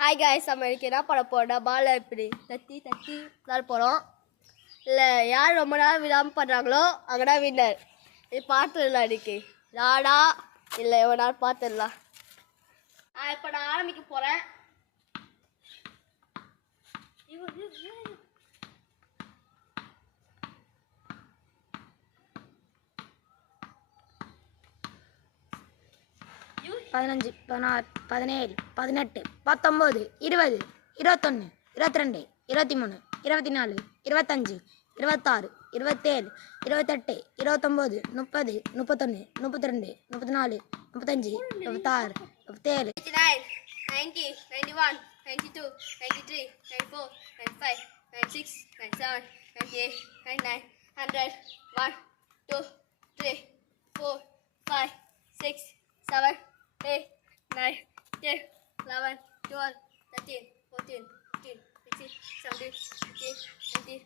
Hi guys, நம்ம இன்னைக்கு என்ன பண்ண போறோம்னா பாலை இப்படி தட்டி தட்டி விளாட போகிறோம். இல்லை யார் ரொம்ப நேரம் விடாமல் பண்ணுறாங்களோ அங்கடா வின்னர். இது பார்த்துடலாம் இன்னைக்கு நாடா இல்லை எவ்வளோ நேரம் பார்த்துடலாம். இப்போ நான் ஆரம்பிக்க போகிறேன். பதினஞ்சு 16 17 18 19 20 21 22 23 24 25 26 27 28 29 30 31 32 34 35 36 37 90 91 92 93 94 95 96 97 98 99 100 1 2 3 4 5 6 7 8 9 10 11 12 13 14 15 16 17 18 19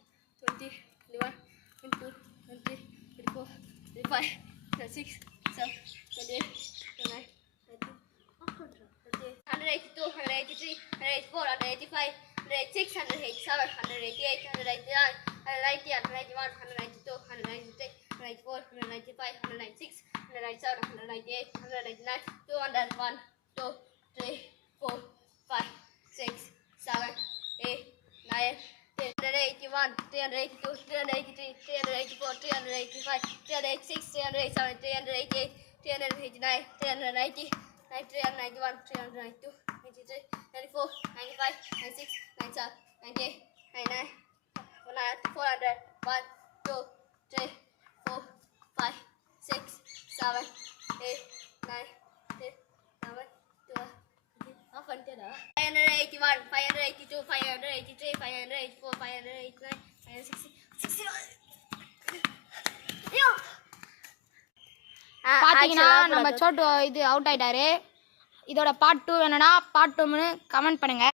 20 21 22 23 24 25 26 27 28 29 30 182, 183, 184, 185, 186, 187, 188, 189, 190, 191, 192, 193, 194, 195, 196, 197, 198, 199, 200, 1, 2, 3, 4, 5, 6, 7, 8, 9, 10, 381, 382, 383, 384, 385, 386, 387, 388, 389, 390, 91, 392, 93, 94, 95, 96, 97, 98, 99, 400, 1, 2, 3, 4, 5, 6, 7, 8, 9, 10, 11, 12, 13, 581, 582, 583, 584, 589, 560, 61. பார்த்தீங்கன்னா நம்ம சோட்டு இது அவுட் ஆயிட்டாரு. இதோட பார்ட் 2 வேணும்னா பார்ட் 2 கமெண்ட் பண்ணுங்க.